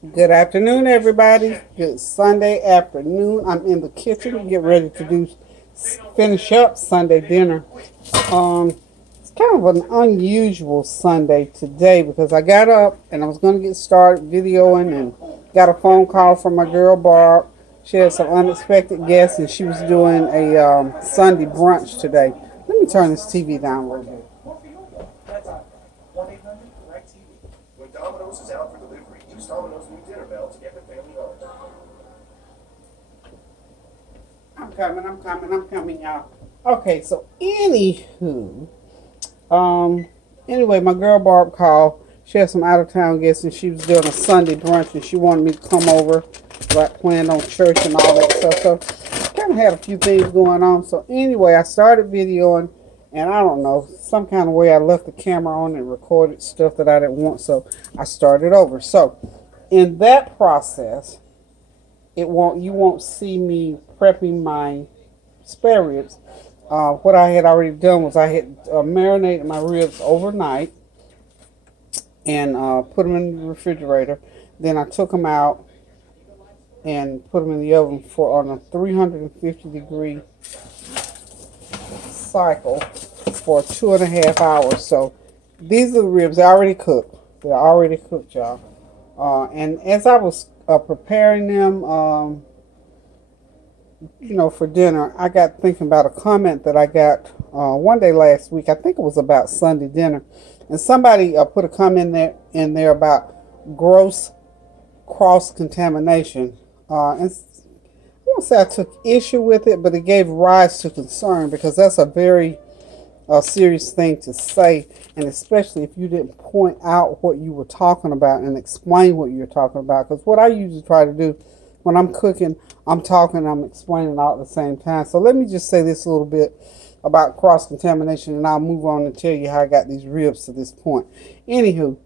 Good afternoon, everybody. Good Sunday afternoon. I'm in the kitchen, get ready to finish up Sunday dinner. It's kind of an unusual Sunday today because I got up and I was going to get started videoing and got a phone call from my girl Barb. She had some unexpected guests and she was doing a Sunday brunch today. Let me turn this TV down a little bit. When Domino's is out for delivery, use Domino's new dinner bell to get the family home. I'm coming, y'all. Okay, so anyway, my girl Barb called. She had some out of town guests and she was doing a Sunday brunch and she wanted me to come over, like planned on church and all that stuff. So kind of had a few things going on. So anyway, I started videoing. And I don't know, some kind of way I left the camera on and recorded stuff that I didn't want, so I started over. So in that process, you won't see me prepping my spare ribs. What I had already done was I had marinated my ribs overnight and put them in the refrigerator. Then I took them out and put them in the oven on a 350 degree cycle for 2.5 hours. So these are the ribs. They're already cooked. They're already cooked, y'all. And as I was preparing them, for dinner, I got thinking about a comment that I got one day last week. I think it was about Sunday dinner, and somebody put a comment in there about gross cross contamination. And I won't say I took issue with it, but it gave rise to concern because that's a very serious thing to say, and especially if you didn't point out what you were talking about and explain what you were talking about. Because what I usually try to do when I'm cooking, I'm talking, I'm explaining all at the same time. So let me just say this a little bit about cross-contamination, and I'll move on and tell you how I got these ribs to this point. Anywho,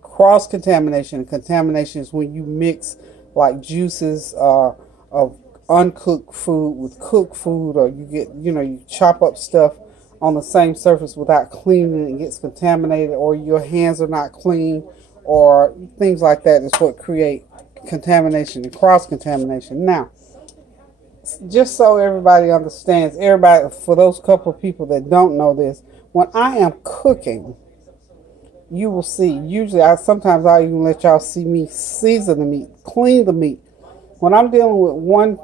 cross-contamination and contamination is when you mix like juices of uncooked food with cooked food, or you chop up stuff on the same surface without cleaning it and gets contaminated, or your hands are not clean, or things like that is what create contamination and cross-contamination. Now, just so everybody understands, for those couple of people that don't know this, when I am cooking, you will see, usually sometimes I'll even let y'all see me season the meat, clean the meat. When I'm dealing with one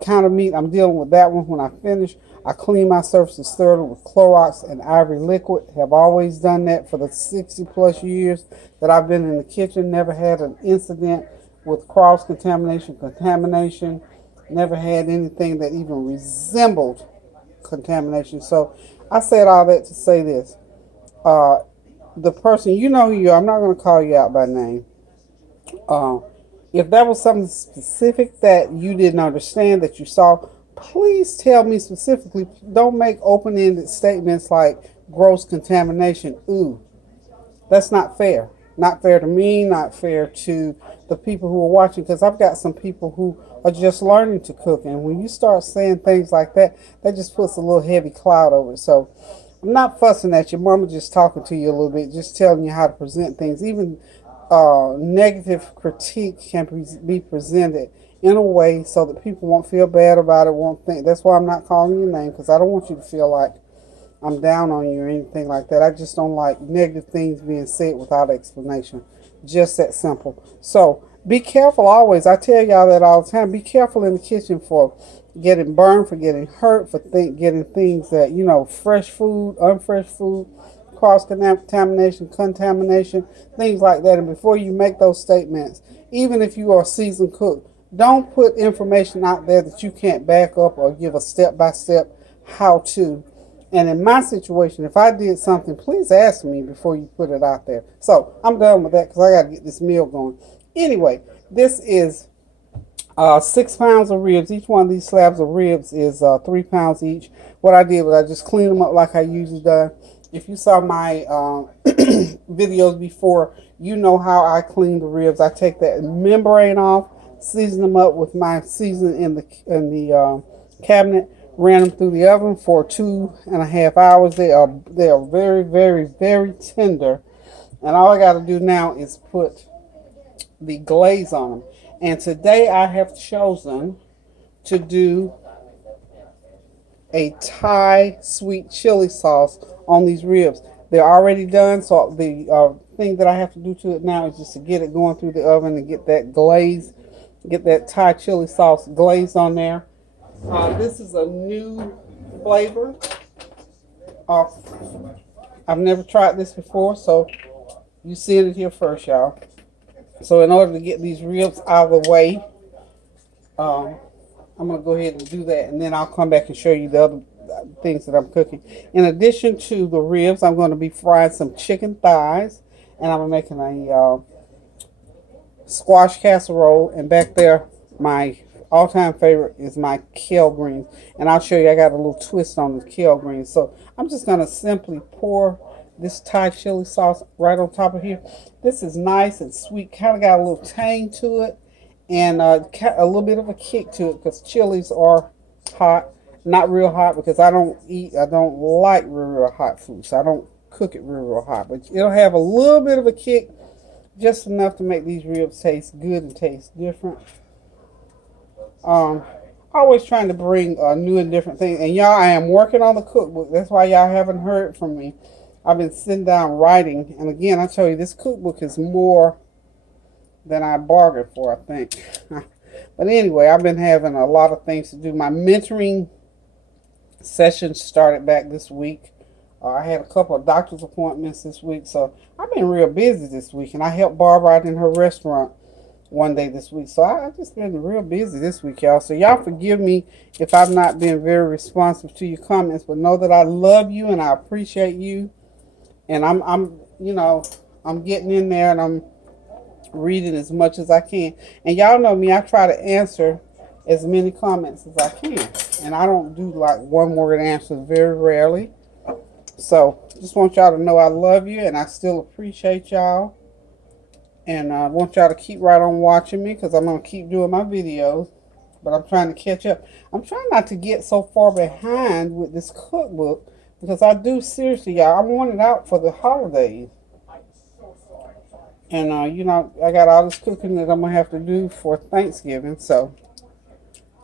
kind of meat, I'm dealing with that one. When I finish, I clean my surfaces thoroughly with Clorox and Ivory liquid. Have always done that for the 60 plus years that I've been in the kitchen. Never had an incident with cross-contamination, contamination. Never had anything that even resembled contamination. So I said all that to say this. The person, you know who you are. I'm not going to call you out by name. If that was something specific that you didn't understand, that you saw, please tell me specifically. Don't make open-ended statements like gross contamination. Ooh, that's not fair. Not fair to me, not fair to the people who are watching, because I've got some people who are just learning to cook. And when you start saying things like that, that just puts a little heavy cloud over it. So I'm not fussing at you. Mama just talking to you a little bit, just telling you how to present things. Even negative critique can be presented in a way so that people won't feel bad about it, won't think. That's why I'm not calling your name, because I don't want you to feel like I'm down on you or anything like that. I just don't like negative things being said without explanation. Just that simple. So be careful always. I tell y'all that all the time. Be careful in the kitchen for getting burned, for getting hurt, for getting things that, fresh food, unfresh food, cross-contamination, contamination, things like that. And before you make those statements, even if you are a seasoned cook, don't put information out there that you can't back up or give a step-by-step how-to. And in my situation, if I did something, please ask me before you put it out there. So I'm done with that because I got to get this meal going. Anyway, this is 6 pounds of ribs. Each one of these slabs of ribs is 3 pounds each. What I did was I just cleaned them up like I usually do. If you saw my videos before, you know how I clean the ribs. I take that membrane off, season them up with my seasoning in the cabinet, ran them through the oven for 2.5 hours. They are very, very, very tender. And all I got to do now is put the glaze on them. And today I have chosen to do a Thai sweet chili sauce on these ribs. They're already done, so the thing that I have to do to it now is just to get it going through the oven and get that glaze, get that Thai chili sauce glazed on there. This is a new flavor. I've never tried this before, so you see it here first, y'all. So in order to get these ribs out of the way, I'm going to go ahead and do that, and then I'll come back and show you the other things that I'm cooking. In addition to the ribs, I'm going to be frying some chicken thighs, and I'm making a squash casserole, and back there, my all-time favorite is my kale greens, and I'll show you I got a little twist on the kale greens. So I'm just going to simply pour this Thai chili sauce right on top of here. This is nice and sweet, kind of got a little tang to it, and a little bit of a kick to it, because chilies are hot. Not real hot, because I don't like real hot food, so I don't cook it real hot, but it'll have a little bit of a kick, just enough to make these ribs taste good and taste different. Always trying to bring new and different things, and y'all, I am working on the cookbook. That's why y'all haven't heard from me. I've been sitting down writing, and again, I tell you, this cookbook is more than I bargained for, I think. But anyway, I've been having a lot of things to do. My mentoring session started back this week. I had a couple of doctor's appointments this week, so I've been real busy this week, and I helped Barbara out in her restaurant one day this week. So I've just been real busy this week, y'all. So y'all forgive me if I've not been very responsive to your comments, but know that I love you and I appreciate you. And I'm getting in there, and I'm reading as much as I can. And y'all know me, I try to answer as many comments as I can. And I don't do like one word answers, very rarely. So just want y'all to know I love you and I still appreciate y'all. And I want y'all to keep right on watching me, because I'm going to keep doing my videos. But I'm trying to catch up. I'm trying not to get so far behind with this cookbook, because I do, seriously, y'all, I want it out for the holidays. And, I got all this cooking that I'm going to have to do for Thanksgiving. So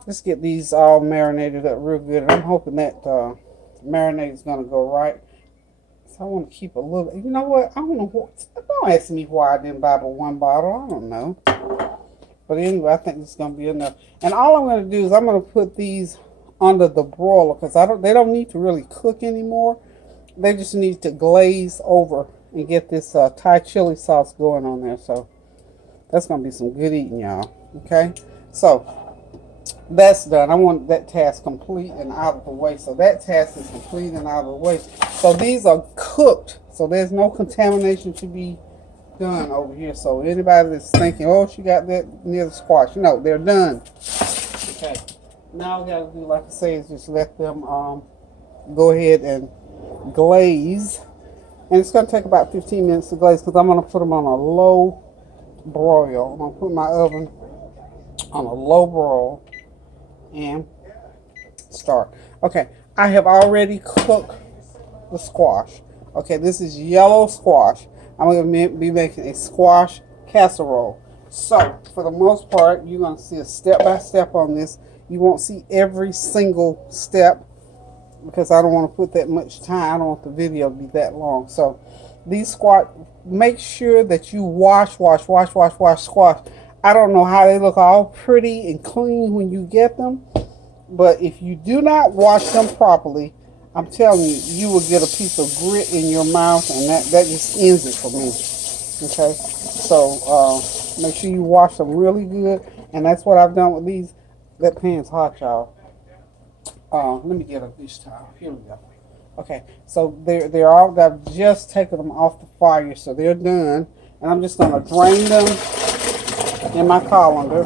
let's get these all marinated up real good. And I'm hoping that marinade is going to go right. So I want to keep a little. You know what? I don't know. Don't ask me why I didn't buy but one bottle. I don't know. But anyway, I think this is going to be enough. And all I'm going to do is I'm going to put these under the broiler, because they don't need to really cook anymore. They just need to glaze over and get this Thai chili sauce going on there. So that's going to be some good eating, y'all. Okay? So that's done. I want that task complete and out of the way. So that task is complete and out of the way. So these are cooked. So there's no contamination to be done over here. So anybody that's thinking, oh, she got that near the squash. No, they're done. Okay. Now all we got to do, like I say, is just let them go ahead and glaze. And it's going to take about 15 minutes to glaze, because I'm going to put them on a low broil. I'm going to put my oven on a low broil and start. Okay, I have already cooked the squash. Okay, this is yellow squash. I'm going to be making a squash casserole. So, for the most part, you're going to see a step-by-step on this. You won't see every single step, because I don't want to put that much time. I don't want the video to be that long. So these squash, make sure that you wash squash. I don't know how they look all pretty and clean when you get them, but if you do not wash them properly, I'm telling you, you will get a piece of grit in your mouth, and that just ends it for me. Okay, so make sure you wash them really good, and that's what I've done with these. That pan's hot, y'all. Let me get a dish towel. Here we go. Okay, so they're all. I've just taken them off the fire, so they're done. And I'm just gonna drain them in my colander.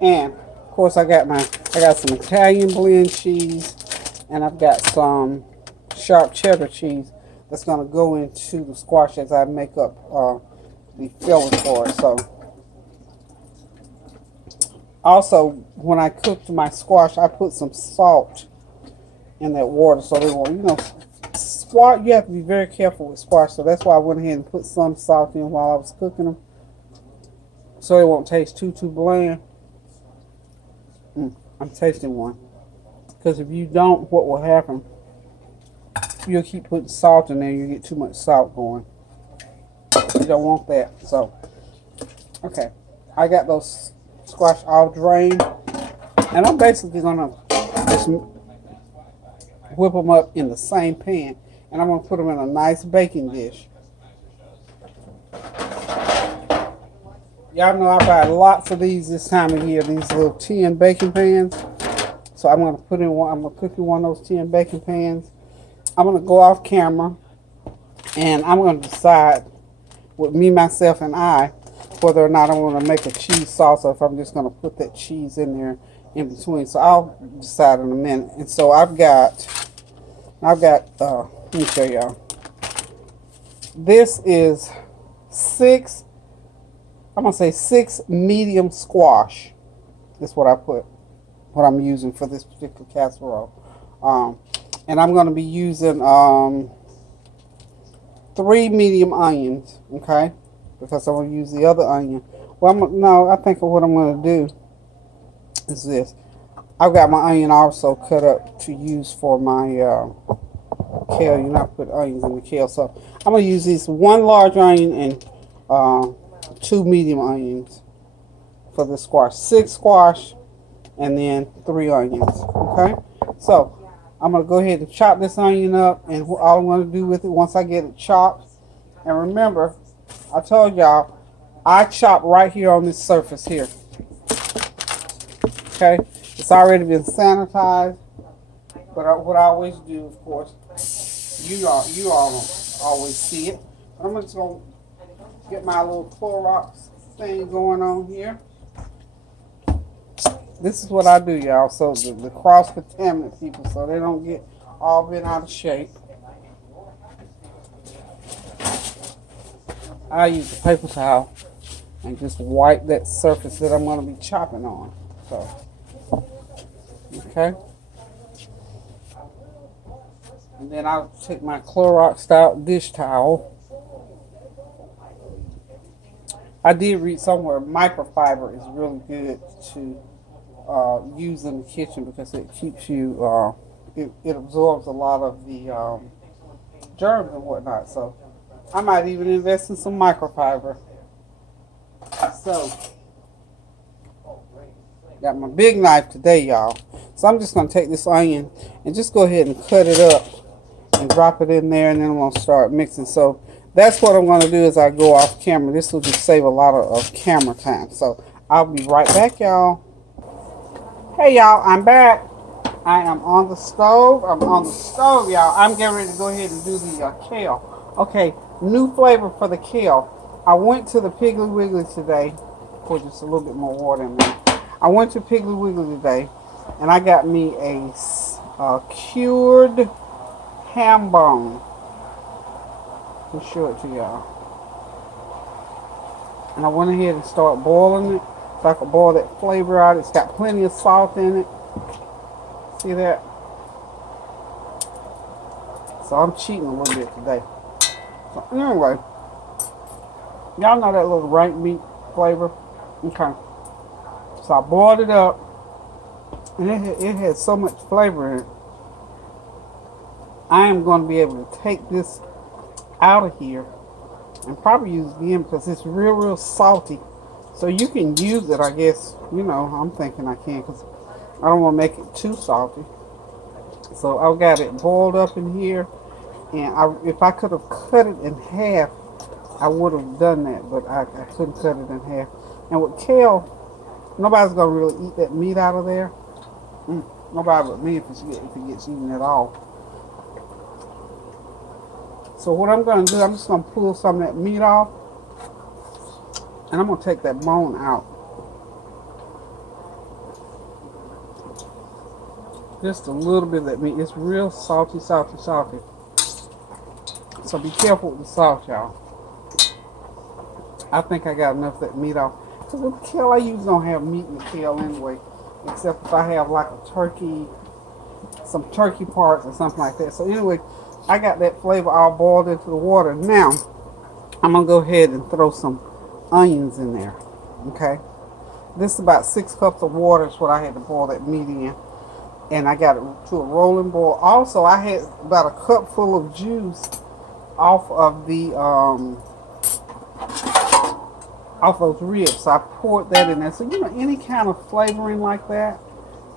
And of course, I got some Italian blend cheese, and I've got some sharp cheddar cheese that's gonna go into the squash as I make up the filling for it. So. Also, when I cooked my squash, I put some salt in that water so they will, squash, you have to be very careful with squash. So that's why I went ahead and put some salt in while I was cooking them, so it won't taste too bland. I'm tasting one. Because if you don't, what will happen? You'll keep putting salt in there. You get too much salt going. You don't want that. So, okay. I got those squash all drained. And I'm basically going to just whip them up in the same pan. And I'm going to put them in a nice baking dish. Y'all know I buy lots of these this time of year. These little tin baking pans. So I'm going to put in one. I'm going to cook in one of those tin baking pans. I'm going to go off camera. And I'm going to decide with me, myself, and I whether or not I want to make a cheese sauce or if I'm just going to put that cheese in there in between. So I'll decide in a minute. And so I've got let me show y'all. This is I'm going to say 6 medium squash. That's what I put, what I'm using for this particular casserole. And I'm going to be using 3 medium onions, okay? Because I'm going to use the other onion. Well, I think what I'm going to do is this. I've got my onion also cut up to use for my kale. You not put onions in the kale. So I'm going to use this 1 large onion and 2 medium onions for the squash. 6 squash and then 3 onions, okay? So I'm going to go ahead and chop this onion up, and all I'm going to do with it once I get it chopped, and remember, I told y'all, I chop right here on this surface here. Okay? It's already been sanitized, but what I always do, of course, you all don't always see it. But I'm just going to get my little Clorox thing going on here. This is what I do, y'all, so the cross-contaminant people, so they don't get all bent out of shape. I use a paper towel and just wipe that surface that I'm going to be chopping on. So, okay. And then I'll take my Clorox out dish towel. I did read somewhere microfiber is really good to use in the kitchen because it keeps you, it absorbs a lot of the germs and whatnot. So I might even invest in some microfiber. So got my big knife today, y'all. So I'm just going to take this onion and just go ahead and cut it up and drop it in there, and then I'm going to start mixing. So that's what I'm going to do as I go off camera. This will just save a lot of camera time. So I'll be right back, y'all. Hey, y'all, I'm back. I am on the stove. Y'all. I'm getting ready to go ahead and do the kale. Okay, new flavor for the kale. I went to the Piggly Wiggly today. Pour just a little bit more water in there. I went to Piggly Wiggly today, and I got me a cured ham bone. I'll show it to y'all. And I went ahead and started boiling it so I could boil that flavor out. It's got plenty of salt in it. See that? So I'm cheating a little bit today. So anyway, y'all know that little rank meat flavor? Okay. So I boiled it up, and it had so much flavor in it. I am going to be able to take this out of here and probably use it again because it's real salty. So you can use it, I guess. You know, I'm thinking I can because I don't want to make it too salty. So I've got it boiled up in here, and if I could have cut it in half, I would have done that, but I couldn't cut it in half. And with kale, nobody's going to really eat that meat out of there. Nobody but me if it gets eaten at all. So what I'm going to do, I'm just going to pull some of that meat off, and I'm going to take that bone out. Just a little bit of that meat. It's real salty. So be careful with the salt, y'all. I think I got enough of that meat off. Because with kale, I usually don't have meat in the kale anyway. Except if I have like a turkey, some turkey parts or something like that. So anyway, I got that flavor all boiled into the water. Now, I'm going to go ahead and throw some onions in there. Okay? This is about 6 cups of water is what I had to boil that meat in. And I got it to a rolling boil. Also, I had about a cup full of juice off of the off those ribs. So I poured that in there. So any kind of flavoring like that,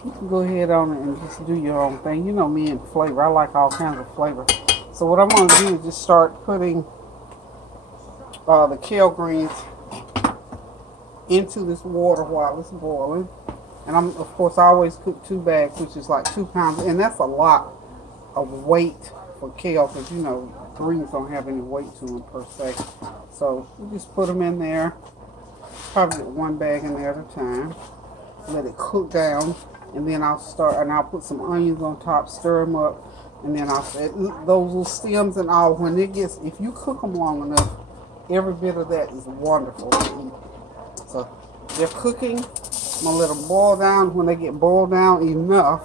you can go ahead on it and just do your own thing. You know me and flavor. I like all kinds of flavor. So what I'm going to do is just start putting the kale greens into this water while it's boiling. And of course, I always cook 2 bags, which is like 2 pounds. And that's a lot of weight for kale because, greens don't have any weight to them per se. So we just put them in there. Probably get 1 bag in there at a time. Let it cook down. And then I'll put some onions on top, stir them up. And then those little stems and all, if you cook them long enough, every bit of that is wonderful to eat. So they're cooking. I'm going to let them boil down. When they get boiled down enough,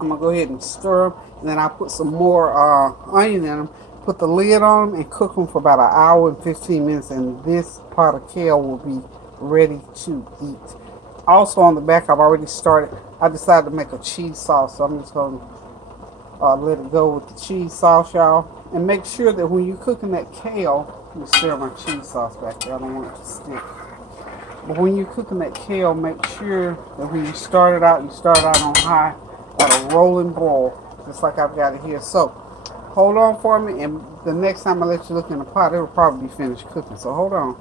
I'm going to go ahead and stir them. And then I'll put some more onion in them, put the lid on them, and cook them for about 1 hour and 15 minutes. And this pot of kale will be ready to eat. Also on the back, I decided to make a cheese sauce. So I'm just going to let it go with the cheese sauce, y'all. And make sure that when you're cooking that kale, let me stir my cheese sauce back there. I don't want it to stick. But when you're cooking that kale, make sure that when you start it out on high at a rolling boil, just like I've got it here. So, hold on for me, and the next time I let you look in the pot, it'll probably be finished cooking. So, hold on.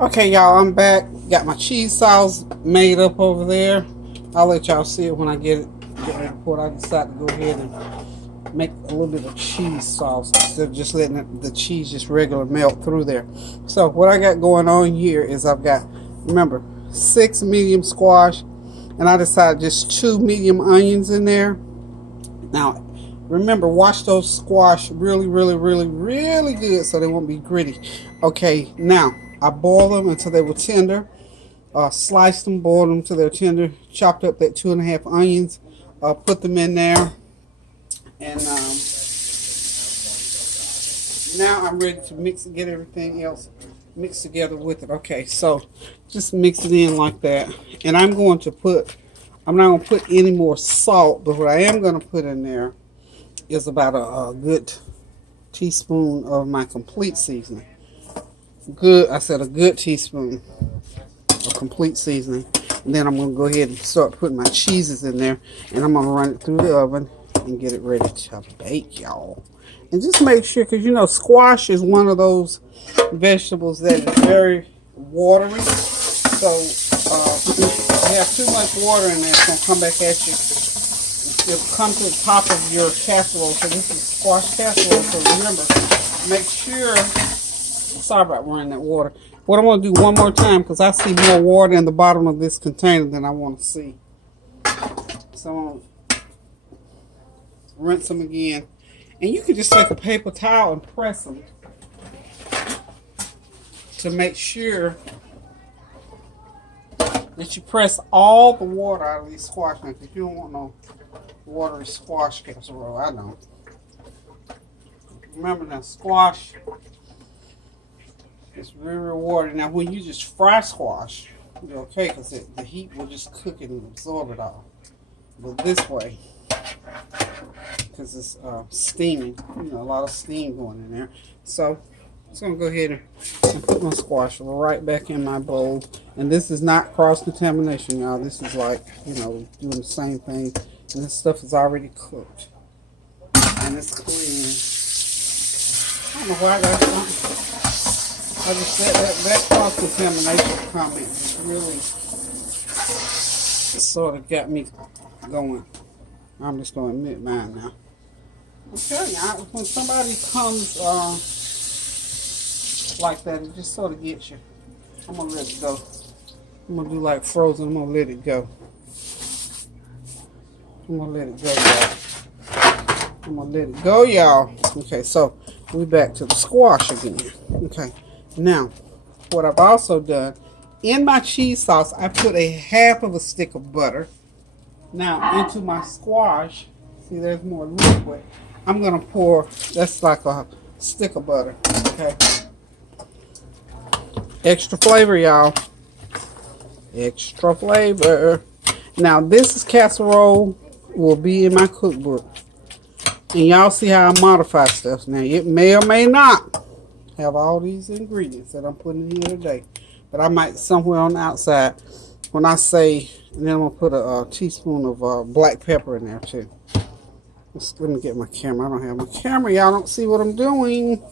Okay, y'all, I'm back. Got my cheese sauce made up over there. I'll let y'all see it when I get ready to pour it. I decided to go ahead and make a little bit of cheese sauce instead of just letting the cheese just regular melt through there. So what I got going on here is I've got, remember, 6 medium squash, and I decided just 2 medium onions in there. Now, remember, wash those squash really, really, really, really good so they won't be gritty. Okay, now I boiled them until they were tender. Sliced them, boiled them until they're tender. Chopped up that 2.5 onions. Put them in there. And now I'm ready to mix and get everything else mixed together with it. Okay, so just mix it in like that. And I'm not going to put any more salt, but what I am going to put in there is about a good teaspoon of my complete seasoning. A good teaspoon of complete seasoning. And then I'm going to go ahead and start putting my cheeses in there. And I'm going to run it through the oven and get it ready to bake, y'all. And just make sure, because squash is one of those vegetables that is very watery. So if you have too much water in there, it's going to come back at you. It'll come to the top of your casserole. So this is squash casserole. So remember, make sure, sorry about running that water. What I'm going to do one more time, because I see more water in the bottom of this container than I want to see. So I'm going to rinse them again. And you can just take a paper towel and press them to make sure that you press all the water out of these squash now, because you don't want no watery squash casserole. I don't. Remember now, squash is very rewarding. Now, when you just fry squash, you're okay, because the heat will just cook it and absorb it all. But this way, because it's steaming, a lot of steam going in there. So I'm just going to go ahead and put my squash right back in my bowl. And this is not cross-contamination, y'all. This is like, doing the same thing. And this stuff is already cooked. And it's clean. I don't know why I got something. I just said that cross-contamination comment just really sort of got me going. I'm just going to admit mine now. Okay, when somebody comes like that, it just sort of gets you. I'm going to let it go. I'm going to do like Frozen. I'm going to let it go. I'm going to let it go, y'all. I'm going to let it go, y'all. Okay, so we're back to the squash again. Okay, now, what I've also done, in my cheese sauce, I put a half of a stick of butter. Now, into my squash, See, there's more liquid. I'm gonna pour, that's like a stick of butter, okay? Extra flavor, y'all. Extra flavor. Now, this is casserole, will be in my cookbook. And y'all see how I modify stuff. Now, it may or may not have all these ingredients that I'm putting in here today. But I might somewhere on the outside, when I say, and then I'm going to put a teaspoon of black pepper in there too. Let me get my camera. I don't have my camera. Y'all don't see what I'm doing.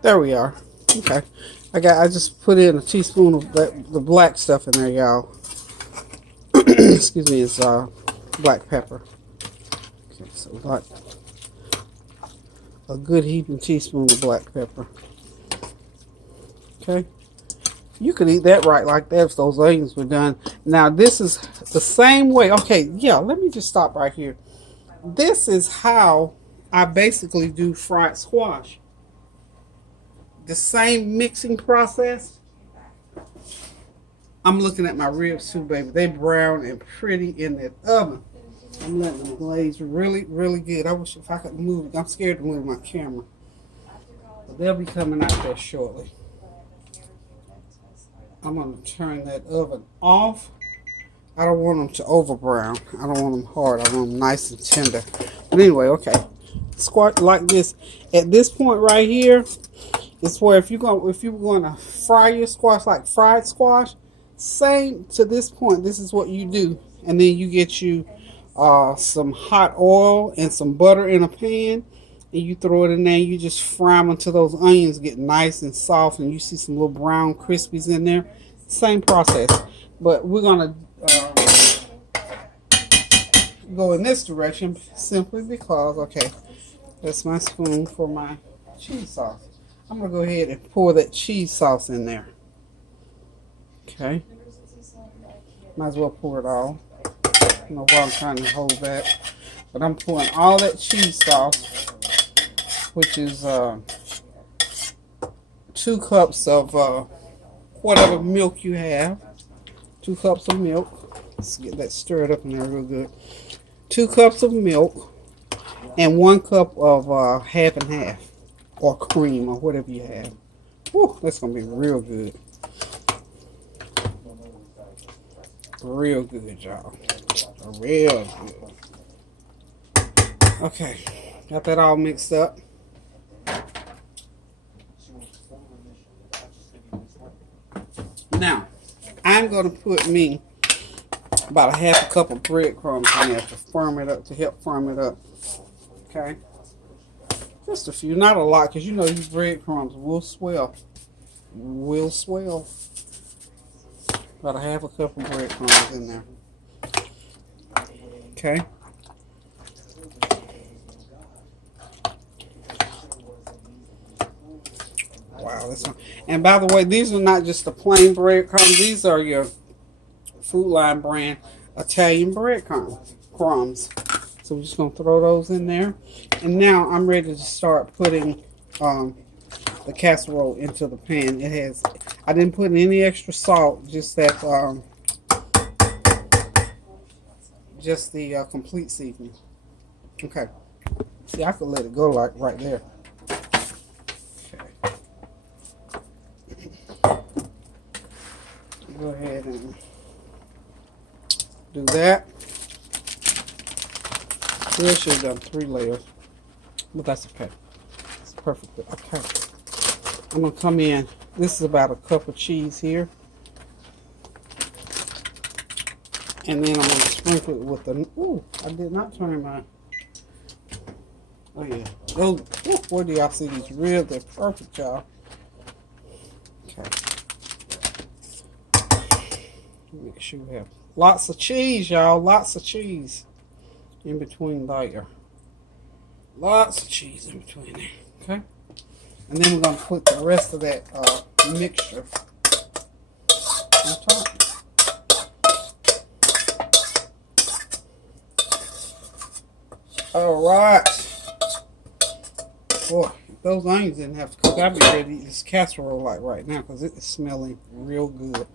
There we are. Okay. I just put in a teaspoon of the black stuff in there, y'all. Excuse me, it's black pepper. Okay, so a good heaping teaspoon of black pepper. Okay. You could eat that right like that if those onions were done. Now, this is the same way. Okay, yeah, let me just stop right here. This is how I basically do fried squash. The same mixing process. I'm looking at my ribs too, baby. They brown and pretty in that oven. I'm letting them glaze really, really good. I wish if I could move it. I'm scared to move my camera. But they'll be coming out there shortly. I'm going to turn that oven off. I don't want them to over brown. I don't want them hard. I want them nice and tender. But anyway, okay. Squash like this. At this point right here, it's where if you're going to fry your squash like fried squash, same to this point, this is what you do. And then you get you some hot oil and some butter in a pan, and you throw it in there, and you just fry them until those onions get nice and soft, and you see some little brown crispies in there. Same process, but we're gonna go in this direction simply because, okay, that's my spoon for my cheese sauce. I'm gonna go ahead and pour that cheese sauce in there. Okay, might as well pour it all. I don't know why I'm trying to hold that, but I'm pouring all that cheese sauce, which is 2 cups of whatever milk you have. 2 cups of milk. Let's get that stirred up in there real good. 2 cups of milk and 1 cup of half and half, or cream, or whatever you have. Whew, that's gonna be real good. Real good, y'all. Real good. Okay, got that all mixed up. Now, I'm going to put me about a half a cup of breadcrumbs in there to firm it up, to help firm it up. Okay? Just a few, not a lot, because you know these breadcrumbs will swell. Will swell. About a half a cup of breadcrumbs in there. Okay? Wow, this one. And by the way, these are not just the plain breadcrumbs. These are your Food Line brand Italian breadcrumbs. So we're just going to throw those in there. And now I'm ready to start putting the casserole into the pan. It has, I didn't put any extra salt, just that, just the complete seasoning. Okay. See, I could let it go like right there. Go ahead and do that. We should have done 3 layers, but that's okay. It's perfect. Okay. I'm going to come in. This is about a cup of cheese here. And then I'm going to sprinkle it with the... Ooh, I did not turn my... Oh, yeah. Those, ooh, where do y'all see these ribs? They're perfect, y'all. Okay. Make sure we have lots of cheese, y'all. Lots of cheese in between there. Lots of cheese in between there. Okay. And then we're going to put the rest of that mixture on top. All right. Boy, if those onions didn't have to cook, I'd be ready to eat this casserole like right now because it is smelling real good.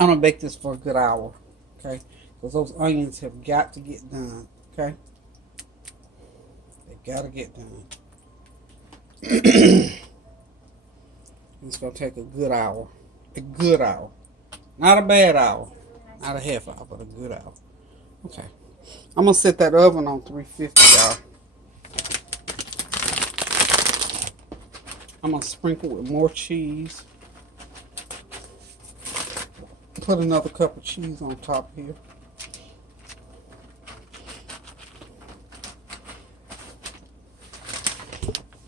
I'm going to bake this for a good hour. Okay? Because those onions have got to get done. Okay? They got to get done. It's going to take a good hour. A good hour. Not a bad hour. Not a half hour, but a good hour. Okay. I'm going to set that oven on 350, y'all. I'm going to sprinkle with more cheese. Put another cup of cheese on top here.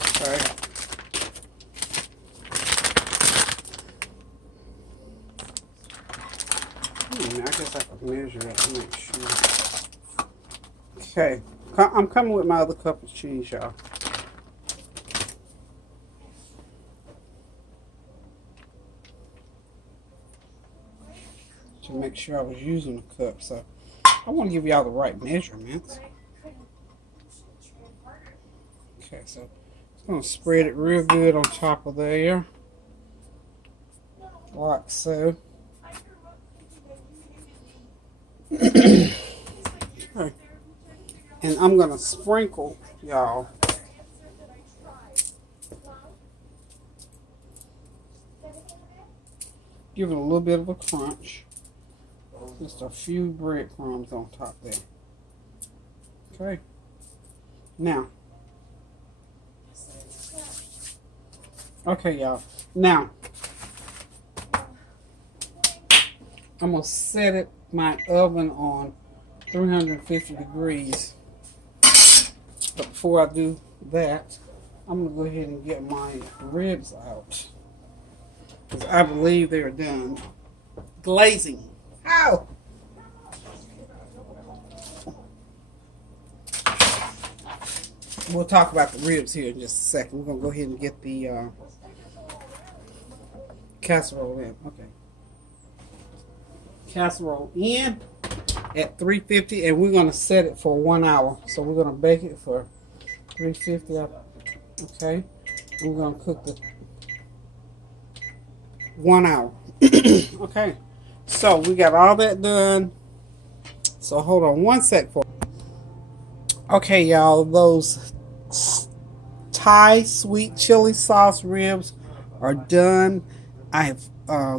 Okay. I guess I can measure that to make sure. Okay. I'm coming with my other cup of cheese, y'all. To make sure I was using a cup, so I want to give y'all the right measurements. Okay, so I'm going to spread it real good on top of there, like so. Okay. And I'm going to sprinkle, y'all, give it a little bit of a crunch. Just a few breadcrumbs on top there. Okay. Now. Okay, y'all. Now. I'm going to set my oven on 350 degrees. But before I do that, I'm going to go ahead and get my ribs out. Because I believe they're done glazing. Ow! We'll talk about the ribs here in just a second. We're going to go ahead and get the casserole in. Okay. Casserole in at 350, and we're going to set it for 1 hour. So we're going to bake it for 350. Okay. And we're going to cook the 1 hour. Okay. So we got all that done. So hold on one sec for. Okay, y'all, those Thai sweet chili sauce ribs are done. I have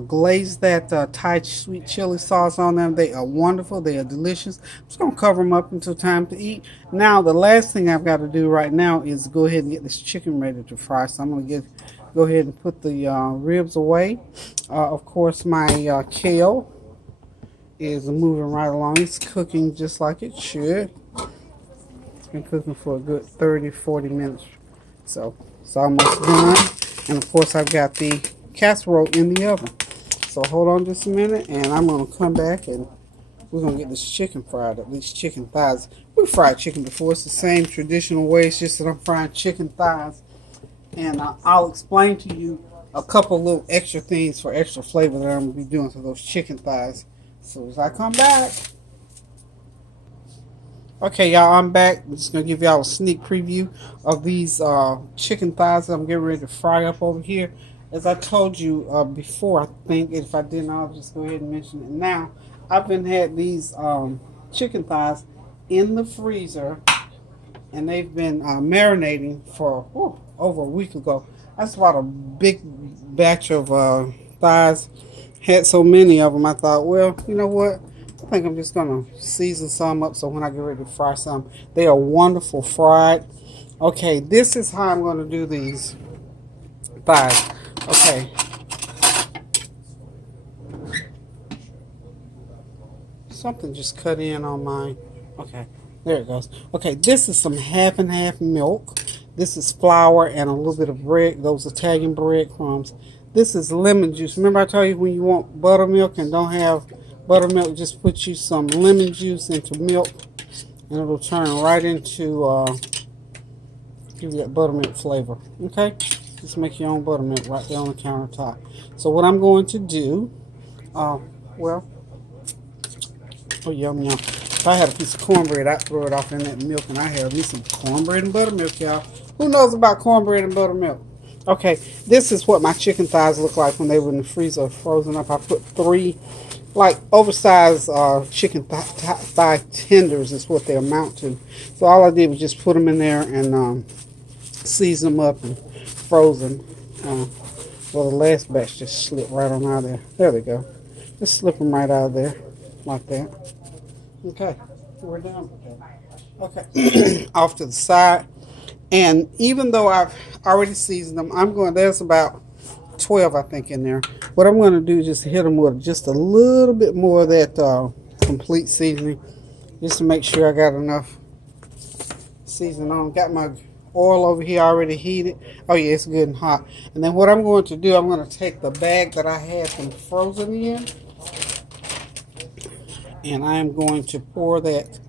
glazed that Thai sweet chili sauce on them. They are wonderful. They are delicious. I'm just going to cover them up until time to eat. Now, the last thing I've got to do right now is go ahead and get this chicken ready to fry. So I'm going to go ahead and put the ribs away. Of course, my kale is moving right along. It's cooking just like it should. It's been cooking for a good 30-40 minutes. So it's almost done. And of course, I've got the casserole in the oven. So hold on just a minute, and I'm going to come back and we're going to get this chicken fried up, these chicken thighs. We've fried chicken before. It's the same traditional way. It's just that I'm frying chicken thighs. And I'll explain to you a couple little extra things for extra flavor that I'm going to be doing to those chicken thighs as soon as I come back. Okay, y'all, I'm back. I'm just going to give y'all a sneak preview of these chicken thighs that I'm getting ready to fry up over here. As I told you before, I think, if I didn't, I'll just go ahead and mention it now. I've been had these chicken thighs in the freezer, and they've been marinating for over a week ago. That's about a big batch of thighs. Had so many of them, I thought, well, you know what? I think I'm just going to season some up so when I get ready to fry some, they are wonderful fried. Okay, this is how I'm going to do these thighs. Okay. Something just cut in on mine. Okay, there it goes. Okay, this is some half and half milk. This is flour and a little bit of bread, those Italian breadcrumbs. This is lemon juice. Remember I told you when you want buttermilk and don't have buttermilk, just put you some lemon juice into milk and it'll turn right into, give you that buttermilk flavor. Okay? Just make your own buttermilk right there on the countertop. So what I'm going to do, oh yum yum. If I had a piece of cornbread, I'd throw it off in that milk, and I have me some cornbread and buttermilk, y'all. Who knows about cornbread and buttermilk? Okay, this is what my chicken thighs look like when they were in the freezer frozen up. I put 3 like oversized chicken thigh tenders is what they amount to. So all I did was just put them in there and season them up and froze them. Well, the last batch just slipped right on out of there. There we go. Just slip them right out of there like that. Okay, we're done with that. Okay, off to the side. And even though I've already seasoned them, there's about 12, I think, in there. What I'm going to do is just hit them with just a little bit more of that complete seasoning, just to make sure I got enough seasoning on. Got my oil over here already heated. Oh yeah, it's good and hot. And then what I'm going to do, I'm going to take the bag that I had them frozen in, and I am going to pour that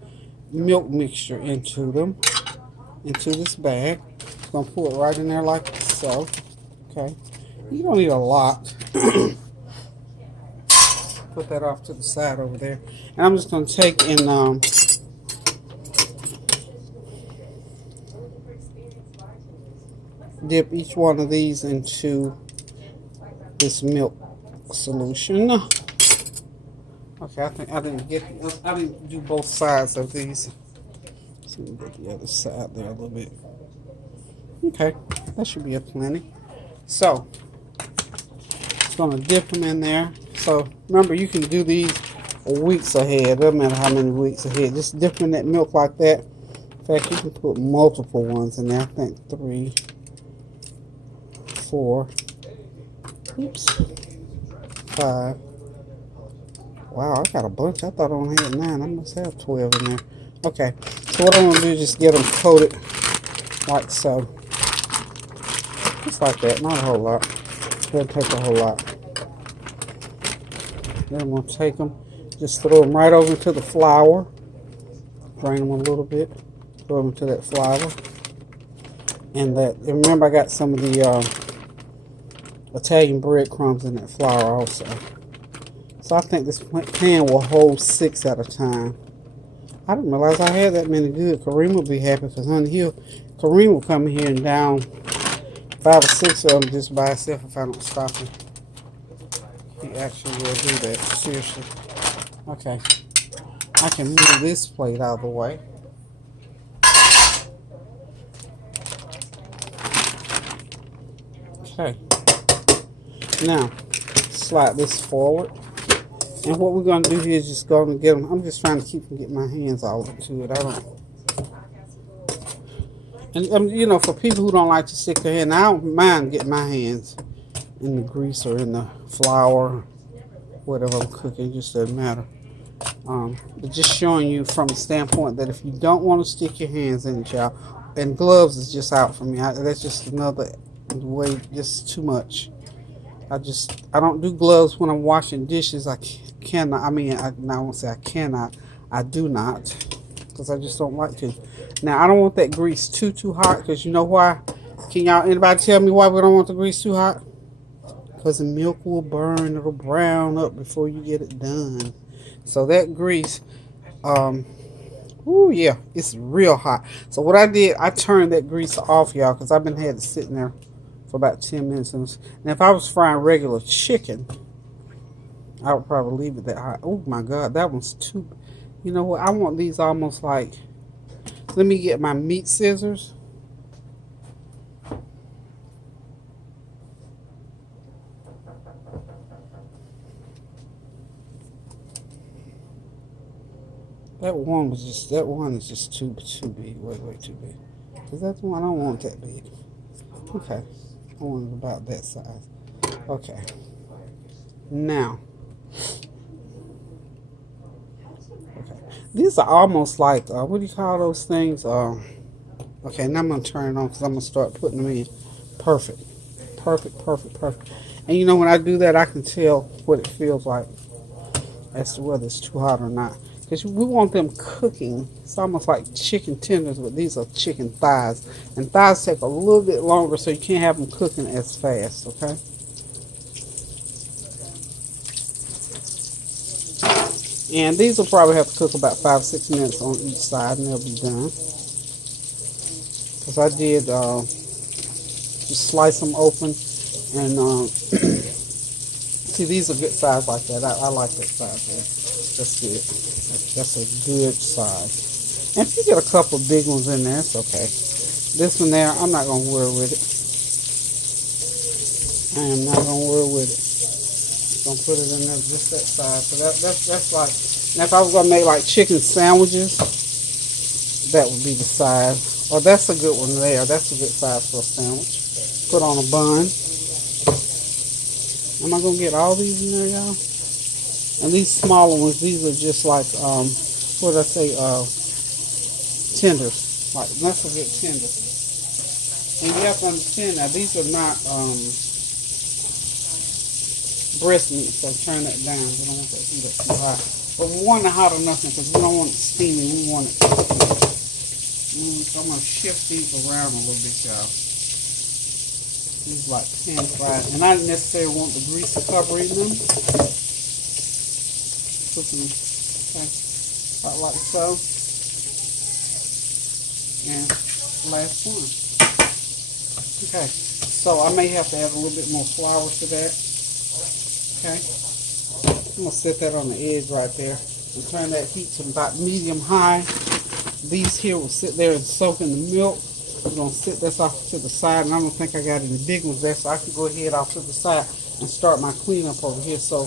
milk mixture into this bag. I'm going to pour it right in there like so. Okay. You don't need a lot. Put that off to the side over there. And I'm just going to take and dip each one of these into this milk solution. Okay, I think I didn't do both sides of these. So let me get the other side there a little bit. Okay, that should be a plenty. So, just gonna dip them in there. So remember, you can do these weeks ahead. Doesn't matter how many weeks ahead. Just dip in that milk like that. In fact, you can put multiple ones in there. I think 3, 4, oops, 5. Wow, I got a bunch. I thought I only had 9. I must have 12 in there. Okay, so what I'm going to do is just get them coated like so. Just like that, not a whole lot. Doesn't take a whole lot. Then I'm going to take them, just throw them right over into the flour. Drain them a little bit. Throw them into that flour. And remember I got some of the Italian breadcrumbs in that flour also. So I think this pan will hold 6 at a time. I didn't realize I had that many good. Kareem will be happy because Kareem will come here and down 5 or 6 of them just by itself if I don't stop him. He actually will do that, seriously. Okay, I can move this plate out of the way. Okay, now slide this forward. And what we're going to do here is just go and get them. I'm just trying to keep from getting my hands all into it. I don't. And you know, for people who don't like to stick their hand, I don't mind getting my hands in the grease or in the flour, whatever I'm cooking. It just doesn't matter. But just showing you from the standpoint that if you don't want to stick your hands in it, y'all, and gloves is just out for me. That's just another way, just too much. I don't do gloves when I'm washing dishes. I cannot. I mean, I won't say I cannot. I do not, because I just don't like to. Now, I don't want that grease too hot, because you know why? Can anybody tell me why we don't want the grease too hot? Because the milk will burn. It'll brown up before you get it done. So that grease, ooh, yeah, it's real hot. So what I did, I turned that grease off, y'all, because I've been had it sitting there for about 10 minutes. And if I was frying regular chicken, I would probably leave it that hot. Oh my God, that one's too. You know what? I want these almost like. Let me get my meat scissors. That one is just too big. Way too big. Because that's the one I don't want that big. Okay. I want it about that size. Okay. Now. Okay. These are almost like, what do you call those things? Okay, now I'm going to turn it on because I'm going to start putting them in. Perfect. And you know, when I do that, I can tell what it feels like as to whether it's too hot or not. Because we want them cooking. It's almost like chicken tenders, but these are chicken thighs. And thighs take a little bit longer, so you can't have them cooking as fast, okay? And these will probably have to cook about 5 or 6 minutes on each side, and they'll be done. Because I did just slice them open and See, these are good size like that. I like that size there. That's good. That's a good size. And if you get a couple of big ones in there, it's okay. This one there, I'm not going to worry with it. I am not going to worry with it. Just going to put it in there just that size. So that's like, now if I was going to make like chicken sandwiches, that would be the size. Oh, that's a good one there. That's a good size for a sandwich. Put on a bun. Am I going to get all these in there, y'all? And these smaller ones, these are just like, what did I say, tenders. Like, that's a good tender. And you have to understand now, these are not breast meat, so turn that down. We don't want that heat up too hot. But we want it hot enough because we don't want it steaming. We want it cooking. So I'm going to shift these around a little bit, y'all. These like pan fried. And I didn't necessarily want the grease covering them. Put them like so. And last one. Okay. So I may have to add a little bit more flour to that. Okay. I'm going to set that on the edge right there. And turn that heat to about medium high. These here will sit there and soak in the milk. We're going to sit this off to the side, and I don't think I got any big ones there, so I can go ahead off to the side and start my cleanup over here. So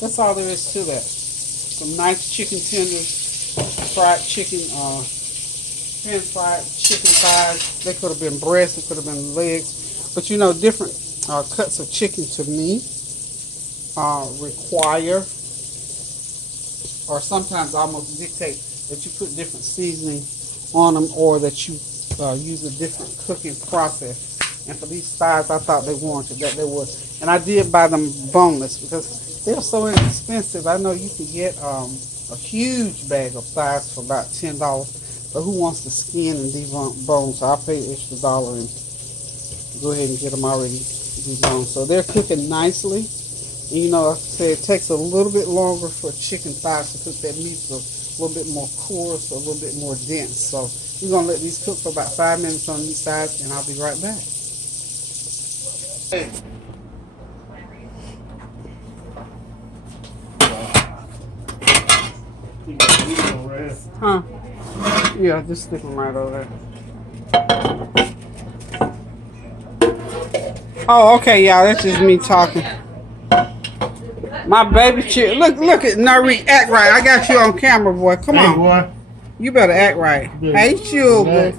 that's all there is to that. Some nice chicken tenders, fried chicken, pan fried chicken thighs. They could have been breasts, it could have been legs, but you know, different cuts of chicken to me require, or sometimes almost dictate that you put different seasoning on them, or that you use a different cooking process. And for these thighs, I thought they warranted that they would. And I did buy them boneless because they're so inexpensive. I know you can get a huge bag of thighs for about $10, but who wants the skin and debone? So I paid an extra $1 and go ahead and get them already deboned. So they're cooking nicely. And you know, like I said, it takes a little bit longer for chicken thighs to cook. That meat's a little bit more coarse, a little bit more dense. So we're going to let these cook for about 5 minutes on each side, and I'll be right back. Hey. Huh? Yeah, just stick them right over there. Oh, okay, y'all. That's just me talking. My baby chick. Look at Nari. Act right. I got you on camera, boy. Come on. Boy. You better act right. Hey, sugar.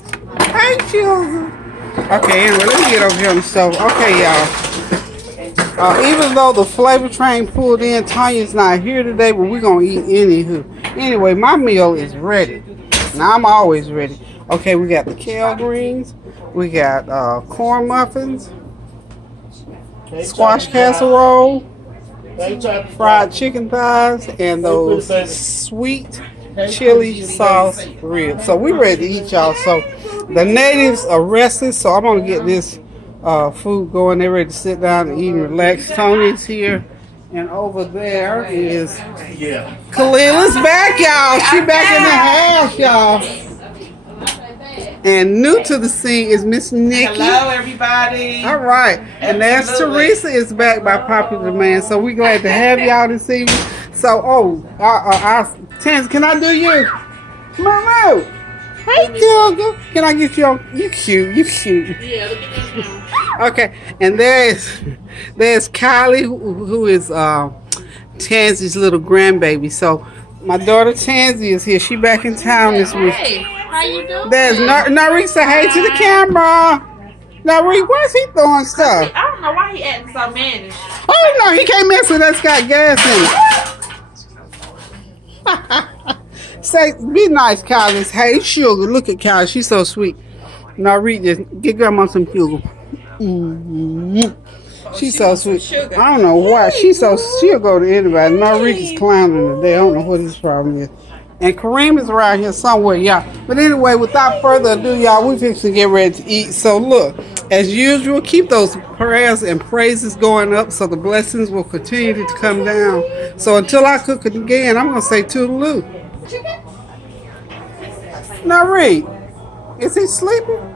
Hey, sugar. Okay, anyway, let me get over here on the stove. Okay, y'all. Even though the flavor train pulled in, Tanya's not here today, but we're going to eat anywho. Anyway, my meal is ready. Now, I'm always ready. Okay, we got the kale greens. We got corn muffins. Squash casserole. Fried chicken thighs. And those sweet chili sauce ribs. So we ready to eat, y'all. So the natives are restless, so I'm gonna get this food going. They're ready to sit down and eat and relax. Tony's here, and over there is Kalila's back, y'all. She back in the house, y'all. And new to the scene is Miss Nikki. Hello, everybody. All right, and there's Teresa is back by popular demand. So we're glad to have y'all this evening. So, Tans, can I do you? Mama, hey, Juggle. Can I get you on? You cute. You cute. Yeah, look at this now. Okay, and there's Kylie, who is Tansy's little grandbaby. So my daughter Tansy is here. She back in town this week. Hey, how you doing? There's Nari. Say hey to the camera. Nari, where's he throwing stuff? I don't know why he acting so mannish. Oh no, he can't mess with us. Got gas in it. Say, be nice, Kylie. Hey, sugar. Look at Kylie. She's so sweet. Nari, just get grandma some sugar. She's so sweet. I don't know why. She'll go to anybody. Nari's clowning today. I don't know what his problem is. And Kareem is around here somewhere, y'all. But anyway, without further ado, y'all, we fixing to get ready to eat. So look, as usual, keep those prayers and praises going up so the blessings will continue to come down. So until I cook it again, I'm going to say toodaloo. Nari, is he sleeping?